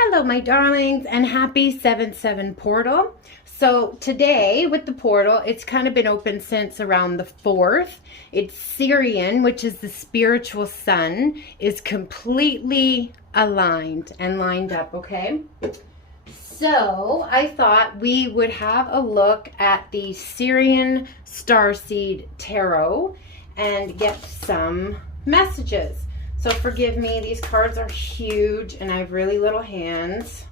Hello, my darlings, and happy 7/7 portal. So today with the portal, it's kind of been open since around the 4th. It's Syrian, which is the spiritual sun, is completely aligned and lined up, okay? So I thought we would have a look at the Syrian Starseed Tarot and get some messages. So forgive me, these cards are huge and I have really little hands.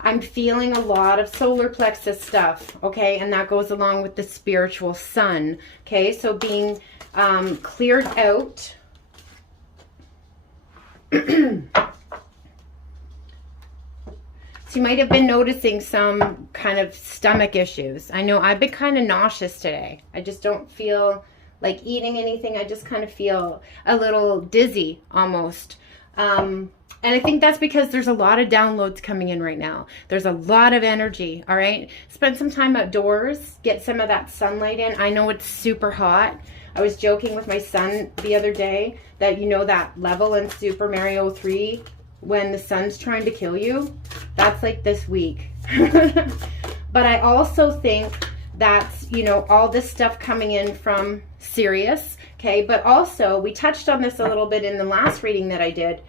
I'm feeling a lot of solar plexus stuff, okay? And that goes along with the spiritual sun, okay? So being cleared out. So you might have been noticing some kind of stomach issues. I know I've been kind of nauseous today. I just don't feel like eating anything. I just kind of feel a little dizzy almost. And I think that's because there's a lot of downloads coming in right now. There's a lot of energy, all right? Spend some time outdoors, get some of that sunlight in. I know it's super hot. I was joking with my son the other day that, you know, that level in Super Mario 3 when the sun's trying to kill you, that's like this week. But I also think that's, you know, all this stuff coming in from Sirius, okay? But also, we touched on this a little bit in the last reading that I did,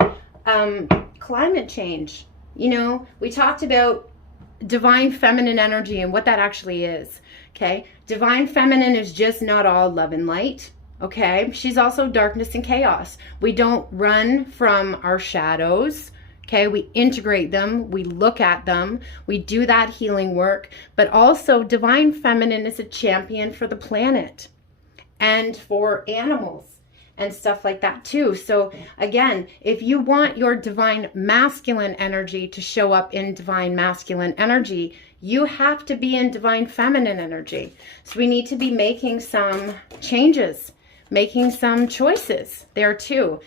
climate change. You know, we talked about divine feminine energy and what that actually is, okay? Divine feminine is just not all love and light, okay? She's also darkness and chaos. We don't run from our shadows, okay? We integrate them, we look at them, we do that healing work, but also divine feminine is a champion for the planet and for animals and stuff like that too. So again, if you want your divine masculine energy to show up in divine masculine energy, you have to be in divine feminine energy. So we need to be making some changes, making some choices there too.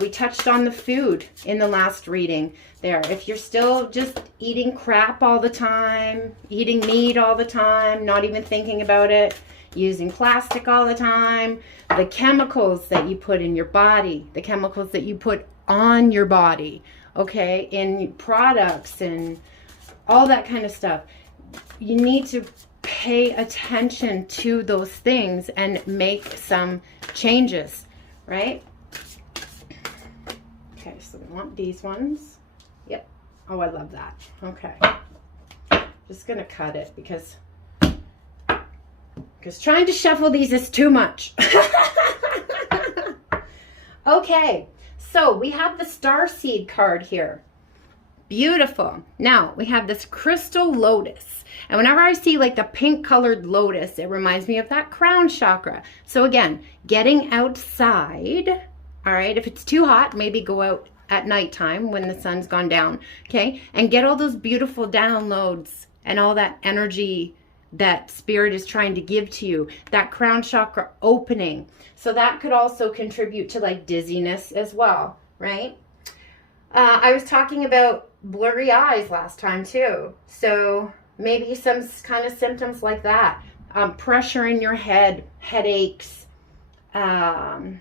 We touched on the food in the last reading there. If you're still just eating crap all the time, eating meat all the time, not even thinking about it, using plastic all the time, the chemicals that you put in your body, the chemicals that you put on your body, okay, in products and all that kind of stuff, you need to pay attention to those things and make some changes, right? Okay, so we want these ones. Yep. Oh, I love that. Okay. Just gonna cut it because trying to shuffle these is too much. Okay, so we have the Starseed card here. Beautiful. Now we have this crystal lotus. And whenever I see like the pink colored lotus, it reminds me of that crown chakra. So again, getting outside, all right? If it's too hot, maybe go out at nighttime when the sun's gone down, okay? And get all those beautiful downloads and all that energy that spirit is trying to give to you, that crown chakra opening. So that could also contribute to like dizziness as well, right? I was talking about blurry eyes last time too. So maybe some kind of symptoms like that. Pressure in your head, headaches. I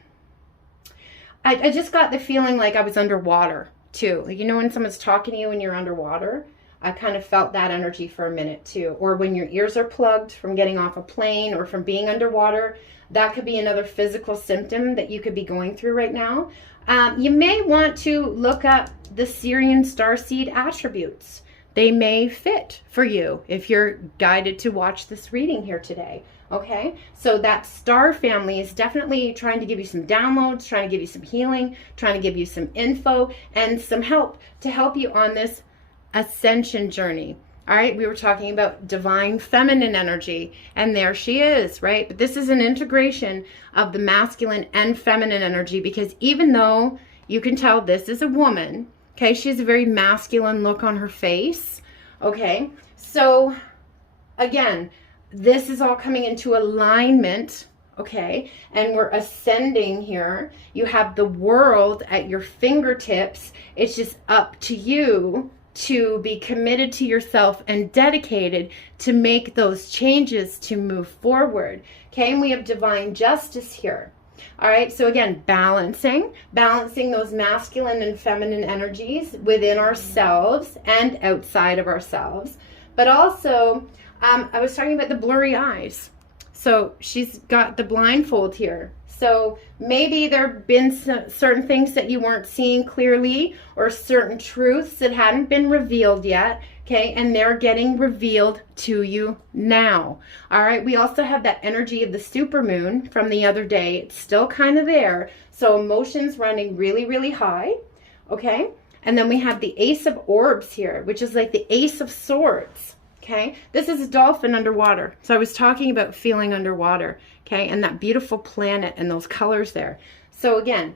just got the feeling like I was underwater too. Like, you know, when someone's talking to you when you're underwater, I kind of felt that energy for a minute too. Or when your ears are plugged from getting off a plane or from being underwater, that could be another physical symptom that you could be going through right now. You may want to look up the Syrian Starseed attributes. They may fit for you if you're guided to watch this reading here today. Okay, so that star family is definitely trying to give you some downloads, trying to give you some healing, trying to give you some info and some help to help you on this ascension journey. All right, we were talking about divine feminine energy, and there she is, right? But this is an integration of the masculine and feminine energy, because even though you can tell this is a woman, okay, she has a very masculine look on her face, okay? So again, this is all coming into alignment, okay? And we're ascending here. You have the world at your fingertips. It's just up to you to be committed to yourself and dedicated to make those changes to move forward. Okay, and we have divine justice here. All right, so again, balancing those masculine and feminine energies within ourselves and outside of ourselves. But also, I was talking about the blurry eyes. So she's got the blindfold here. So maybe there have been certain things that you weren't seeing clearly, or certain truths that hadn't been revealed yet, okay? And they're getting revealed to you now. All right, we also have that energy of the supermoon from the other day. It's still kind of there. So emotions running really, really high, okay? And then we have the Ace of Orbs here, which is like the Ace of Swords. Okay, this is a dolphin underwater. So I was talking about feeling underwater, okay, and that beautiful planet and those colors there. So again,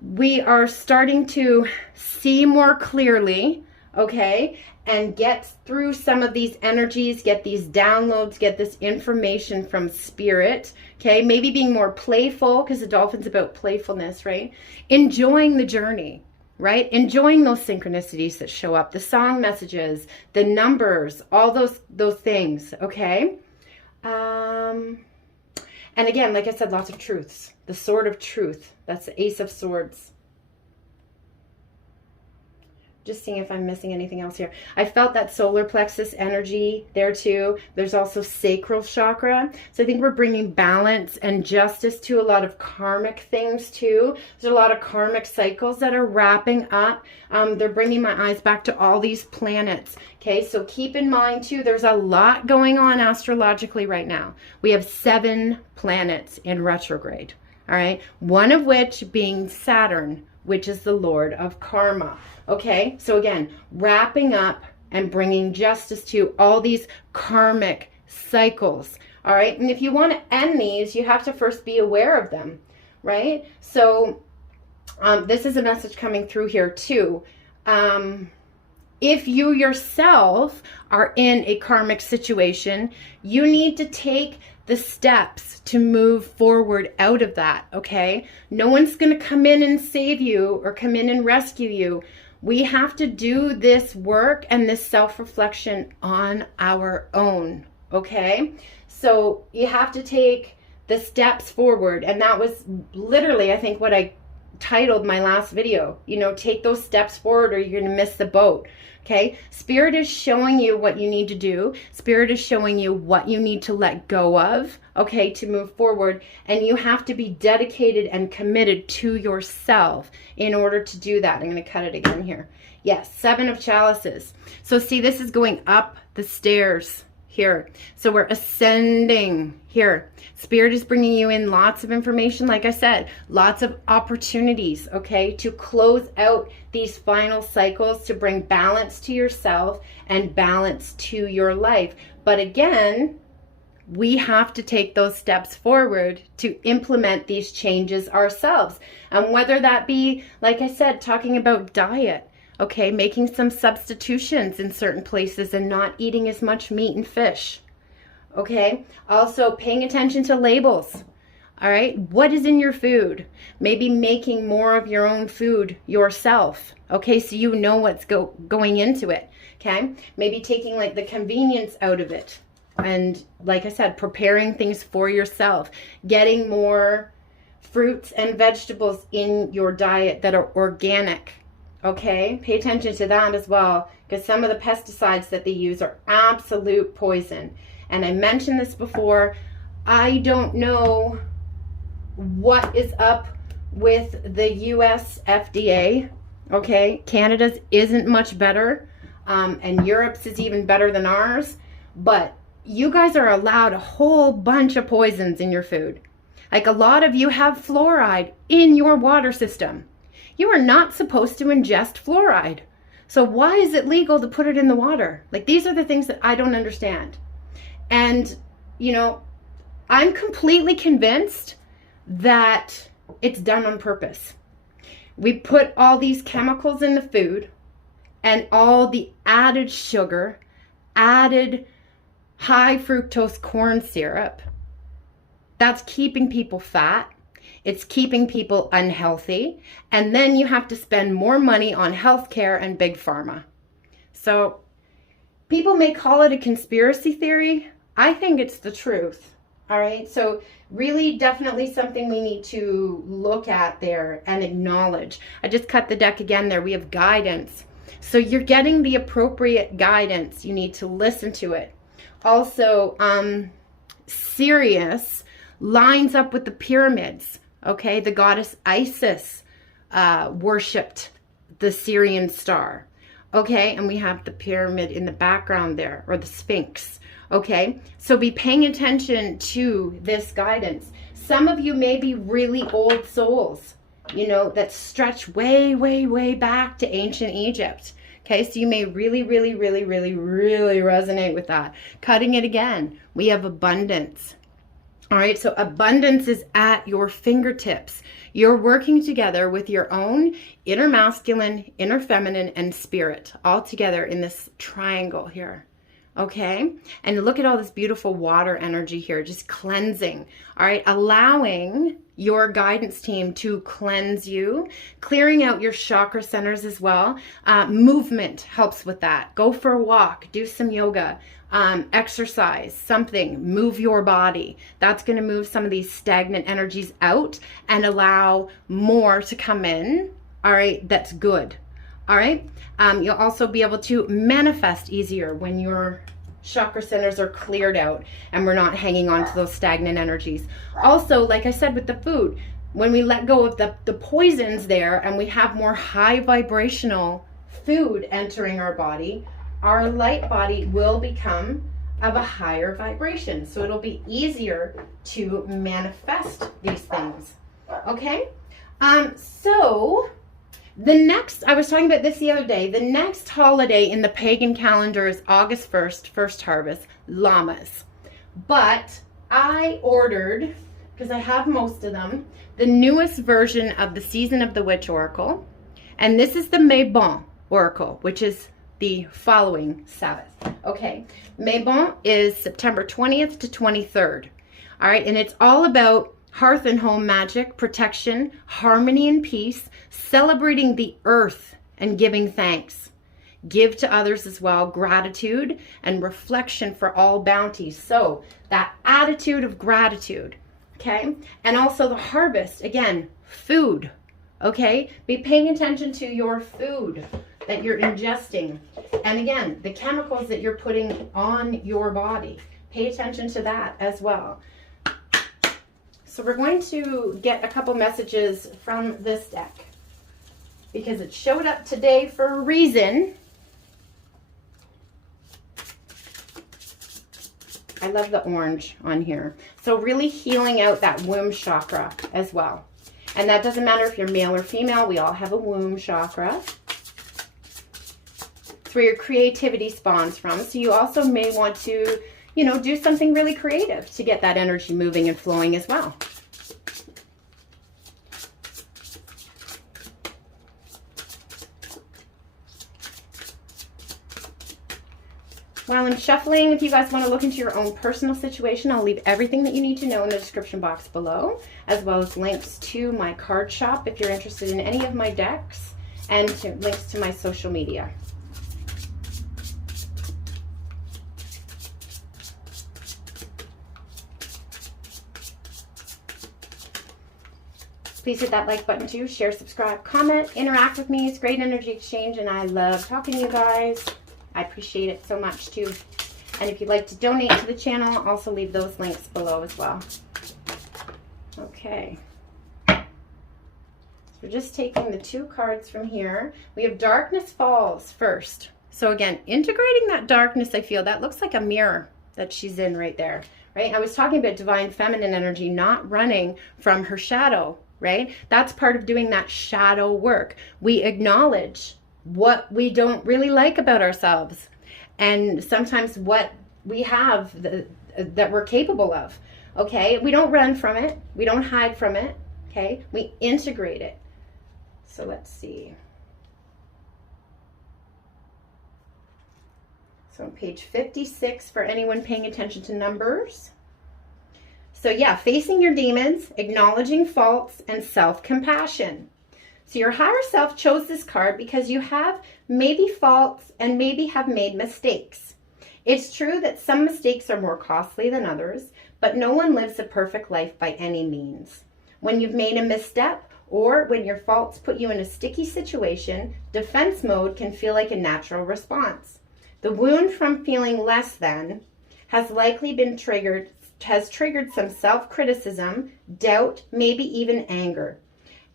we are starting to see more clearly, okay, and get through some of these energies, get these downloads, get this information from spirit, okay, maybe being more playful, because the dolphin's about playfulness, right? Enjoying the journey. Right? Enjoying those synchronicities that show up, the song messages, the numbers, all those things, okay? And again, like I said, lots of truths. The Sword of Truth. That's the Ace of Swords. Just seeing if I'm missing anything else here. I felt that solar plexus energy there too. There's also sacral chakra. So I think we're bringing balance and justice to a lot of karmic things too. There's a lot of karmic cycles that are wrapping up. They're bringing my eyes back to all these planets. Okay, so keep in mind too, there's a lot going on astrologically right now. We have 7 planets in retrograde. All right, one of which being Saturn, which is the Lord of Karma. Okay, so again, wrapping up and bringing justice to all these karmic cycles. All right, and if you want to end these, you have to first be aware of them, right? So this is a message coming through here too. If you yourself are in a karmic situation, you need to take the steps to move forward out of that, okay? No one's going to come in and save you or come in and rescue you. We have to do this work and this self-reflection on our own, okay? So you have to take the steps forward. And that was literally, I think, what I titled my last video. You know, take those steps forward or you're going to miss the boat. Okay, Spirit is showing you what you need to do. Spirit is showing you what you need to let go of, okay, to move forward. And you have to be dedicated and committed to yourself in order to do that. I'm going to cut it again here. Yes, 7 of Chalices. So see, this is going up the stairs here. So we're ascending here. Spirit is bringing you in lots of information, like I said, lots of opportunities, okay, to close out these final cycles, to bring balance to yourself and balance to your life. But again, we have to take those steps forward to implement these changes ourselves. And whether that be, like I said, talking about diet, okay, making some substitutions in certain places and not eating as much meat and fish. Okay, also paying attention to labels. All right, what is in your food? Maybe making more of your own food yourself. Okay, so you know what's going into it. Okay, maybe taking like the convenience out of it. And like I said, preparing things for yourself. Getting more fruits and vegetables in your diet that are organic. Okay, pay attention to that as well, because some of the pesticides that they use are absolute poison. And I mentioned this before, I don't know what is up with the US FDA, okay? Canada's isn't much better, and Europe's is even better than ours, but you guys are allowed a whole bunch of poisons in your food. Like a lot of you have fluoride in your water system. You are not supposed to ingest fluoride. So why is it legal to put it in the water? Like, these are the things that I don't understand. And, you know, I'm completely convinced that it's done on purpose. We put all these chemicals in the food and all the added sugar, added high fructose corn syrup. That's keeping people fat. It's keeping people unhealthy. And then you have to spend more money on healthcare and big pharma. So people may call it a conspiracy theory. I think it's the truth. All right, so really definitely something we need to look at there and acknowledge. I just cut the deck again there. We have guidance. So you're getting the appropriate guidance. You need to listen to it. Also, Sirius lines up with the pyramids, okay? The goddess Isis worshipped the Syrian star, okay? And we have the pyramid in the background there, or the Sphinx. Okay, so be paying attention to this guidance. Some of you may be really old souls, you know, that stretch way, way, way back to ancient Egypt. Okay, so you may really, really, really, really, really resonate with that. Cutting it again, we have abundance. All right, so abundance is at your fingertips. You're working together with your own inner masculine, inner feminine, and spirit all together in this triangle here. Okay, and look at all this beautiful water energy here, just cleansing. All right, allowing your guidance team to cleanse you, clearing out your chakra centers as well. Movement helps with that. Go for a walk, do some yoga, exercise, something, move your body. That's going to move some of these stagnant energies out and allow more to come in. All right, that's good. All right, you'll also be able to manifest easier when your chakra centers are cleared out and we're not hanging on to those stagnant energies. Also, like I said with the food, when we let go of the poisons there and we have more high vibrational food entering our body, our light body will become of a higher vibration. So it'll be easier to manifest these things. Okay, so the next, I was talking about this the other day, the next holiday in the pagan calendar is August 1st, first harvest, llamas. But I ordered, because I have most of them, the newest version of the Season of the Witch Oracle. And this is the Mabon Oracle, which is the following Sabbath. Okay, Mabon is September 20th to 23rd. All right, and it's all about hearth and home magic, protection, harmony and peace, celebrating the earth and giving thanks. Give to others as well, gratitude and reflection for all bounties. So that attitude of gratitude, okay? And also the harvest, again, food, okay? Be paying attention to your food that you're ingesting. And again, the chemicals that you're putting on your body. Pay attention to that as well. So we're going to get a couple messages from this deck because it showed up today for a reason. I love the orange on here. So really healing out that womb chakra as well. And that doesn't matter if you're male or female. We all have a womb chakra. It's where your creativity spawns from. So you also may want to, you know, do something really creative to get that energy moving and flowing as well. While I'm shuffling, if you guys want to look into your own personal situation, I'll leave everything that you need to know in the description box below, as well as links to my card shop if you're interested in any of my decks, and links to my social media. Please hit that like button too, share, subscribe, comment, interact with me. It's great energy exchange and I love talking to you guys. I appreciate it so much too. And if you'd like to donate to the channel, I'll also leave those links below as well. Okay. So we're just taking the two cards from here. We have Darkness Falls first. So again, integrating that darkness, I feel that looks like a mirror that she's in right there, right? I was talking about divine feminine energy, not running from her shadow, right? That's part of doing that shadow work. We acknowledge what we don't really like about ourselves and sometimes what we have that we're capable of, okay? We don't run from it. We don't hide from it, okay? We integrate it. So let's see. So on page 56 for anyone paying attention to numbers. So yeah, facing your demons, acknowledging faults, and self-compassion. So your higher self chose this card because you have maybe faults and maybe have made mistakes. It's true that some mistakes are more costly than others, but no one lives a perfect life by any means. When you've made a misstep, or when your faults put you in a sticky situation, defense mode can feel like a natural response. The wound from feeling less than has likely been triggered some self-criticism, doubt, maybe even anger.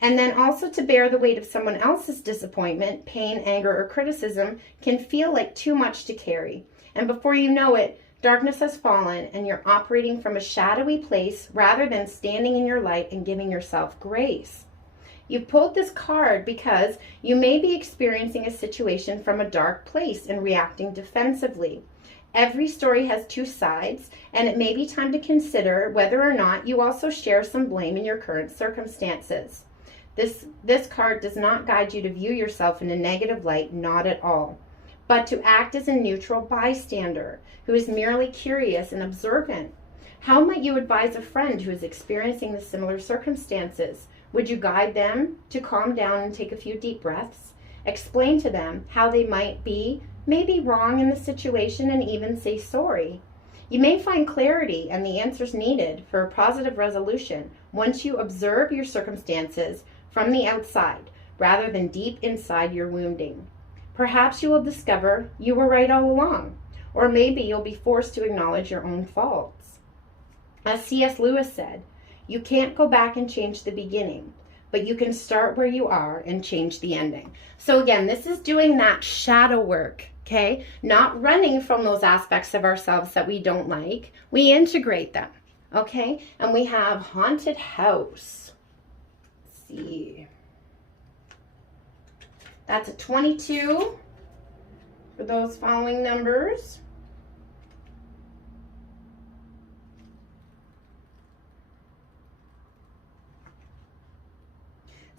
And then also to bear the weight of someone else's disappointment, pain, anger, or criticism can feel like too much to carry. And before you know it, darkness has fallen and you're operating from a shadowy place rather than standing in your light and giving yourself grace. You pulled this card because you may be experiencing a situation from a dark place and reacting defensively. Every story has two sides, and it may be time to consider whether or not you also share some blame in your current circumstances. This card does not guide you to view yourself in a negative light, not at all, but to act as a neutral bystander who is merely curious and observant. How might you advise a friend who is experiencing the similar circumstances? Would you guide them to calm down and take a few deep breaths? Explain to them how they might be maybe wrong in the situation and even say sorry. You may find clarity and the answers needed for a positive resolution once you observe your circumstances from the outside rather than deep inside your wounding. Perhaps you will discover you were right all along, or maybe you'll be forced to acknowledge your own faults. As C.S. Lewis said, you can't go back and change the beginning, but you can start where you are and change the ending. So again, this is doing that shadow work, okay? Not running from those aspects of ourselves that we don't like. We integrate them, okay? And we have haunted house. Let's see. That's a 22 for those following numbers.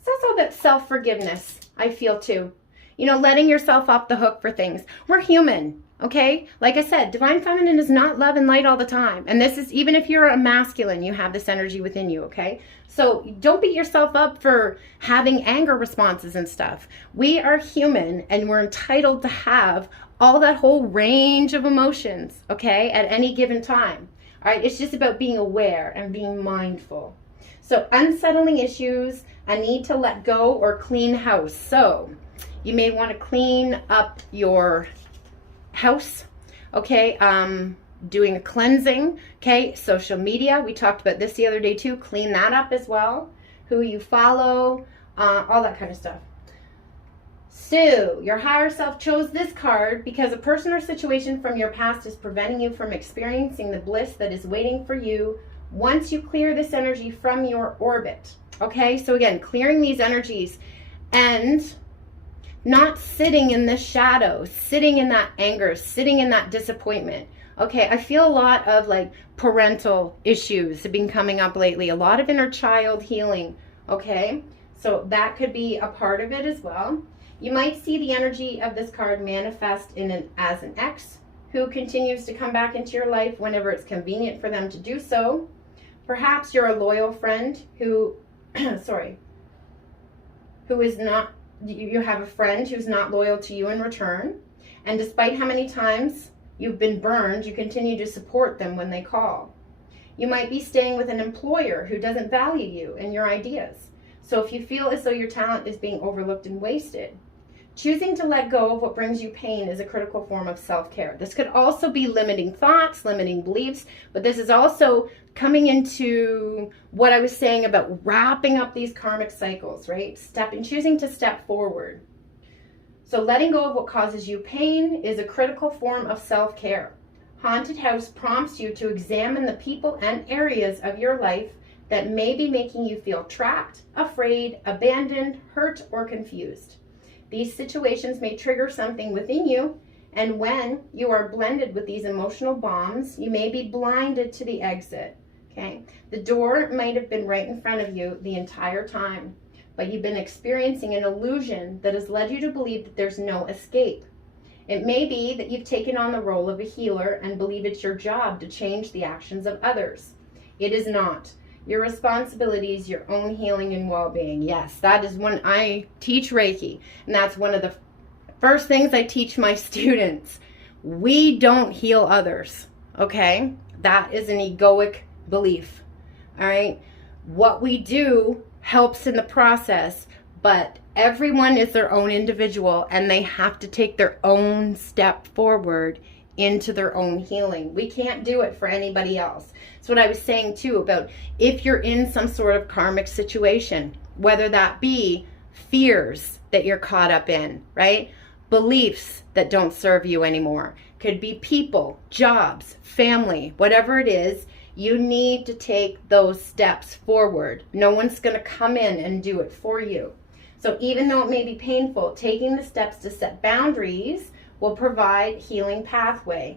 So it's all about self-forgiveness, I feel too. You know, letting yourself off the hook for things. We're human, okay? Like I said, Divine Feminine is not love and light all the time. And this is, even if you're a masculine, you have this energy within you, okay? So don't beat yourself up for having anger responses and stuff. We are human and we're entitled to have all that whole range of emotions, okay, at any given time. All right, it's just about being aware and being mindful. So unsettling issues, a need to let go or clean house. So you may want to clean up your house, okay? Doing a cleansing, okay? Social media, we talked about this the other day too. Clean that up as well. Who you follow, all that kind of stuff. So your higher self chose this card because a person or situation from your past is preventing you from experiencing the bliss that is waiting for you once you clear this energy from your orbit. Okay, so again, clearing these energies and not sitting in the shadow, sitting in that anger, sitting in that disappointment. Okay, I feel a lot of like parental issues have been coming up lately, a lot of inner child healing. Okay, so that could be a part of it as well. You might see the energy of this card manifest as an ex who continues to come back into your life whenever it's convenient for them to do so. Perhaps you're a loyal friend who, who is not, you have a friend who's not loyal to you in return. And despite how many times you've been burned, you continue to support them when they call. You might be staying with an employer who doesn't value you and your ideas. So if you feel as though your talent is being overlooked and wasted, choosing to let go of what brings you pain is a critical form of self-care. This could also be limiting thoughts, limiting beliefs, but this is also coming into what I was saying about wrapping up these karmic cycles, right? Choosing to step forward. So letting go of what causes you pain is a critical form of self-care. Haunted House prompts you to examine the people and areas of your life that may be making you feel trapped, afraid, abandoned, hurt, or confused. These situations may trigger something within you, and when you are blended with these emotional bombs, you may be blinded to the exit, okay? The door might have been right in front of you the entire time, but you've been experiencing an illusion that has led you to believe that there's no escape. It may be that you've taken on the role of a healer and believe it's your job to change the actions of others. It is not. Your responsibility is your own healing and well-being. Yes, that is when I teach Reiki, and that's one of the first things I teach my students. We don't heal others, okay? That is an egoic belief, all right? What we do helps in the process, but everyone is their own individual and they have to take their own step forward into their own healing. We can't do it for anybody else. It's what I was saying too about if you're in some sort of karmic situation, whether that be fears that you're caught up in, right? Beliefs that don't serve you anymore. Could be people, jobs, family, whatever it is, you need to take those steps forward. No one's going to come in and do it for you. So even though it may be painful, taking the steps to set boundaries will provide healing pathway.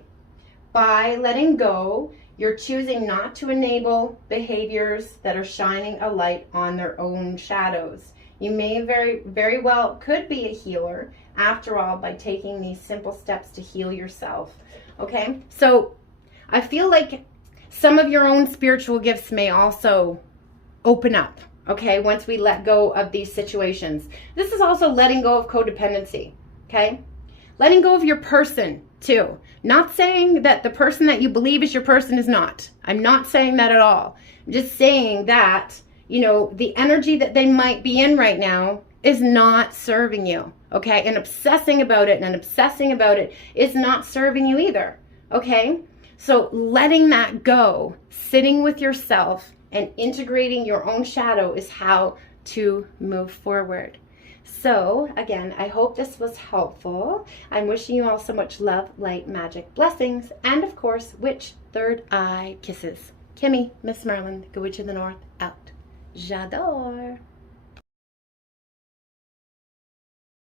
By letting go, you're choosing not to enable behaviors that are shining a light on their own shadows. You may very well could be a healer after all by taking these simple steps to heal yourself. Okay, so I feel like some of your own spiritual gifts may also open up, okay, once we let go of these situations. This is also letting go of codependency, okay? Letting go of your person too. Not saying that the person that you believe is your person is not. I'm not saying that at all. I'm just saying that, you know, the energy that they might be in right now is not serving you, okay? And obsessing about it is not serving you either, okay? So letting that go, sitting with yourself and integrating your own shadow is how to move forward. So again, I hope this was helpful. I'm wishing you all so much love, light, magic, blessings, and of course, witch third eye kisses. Kimmy, MsMerlin, the Witch of the North, out. J'adore.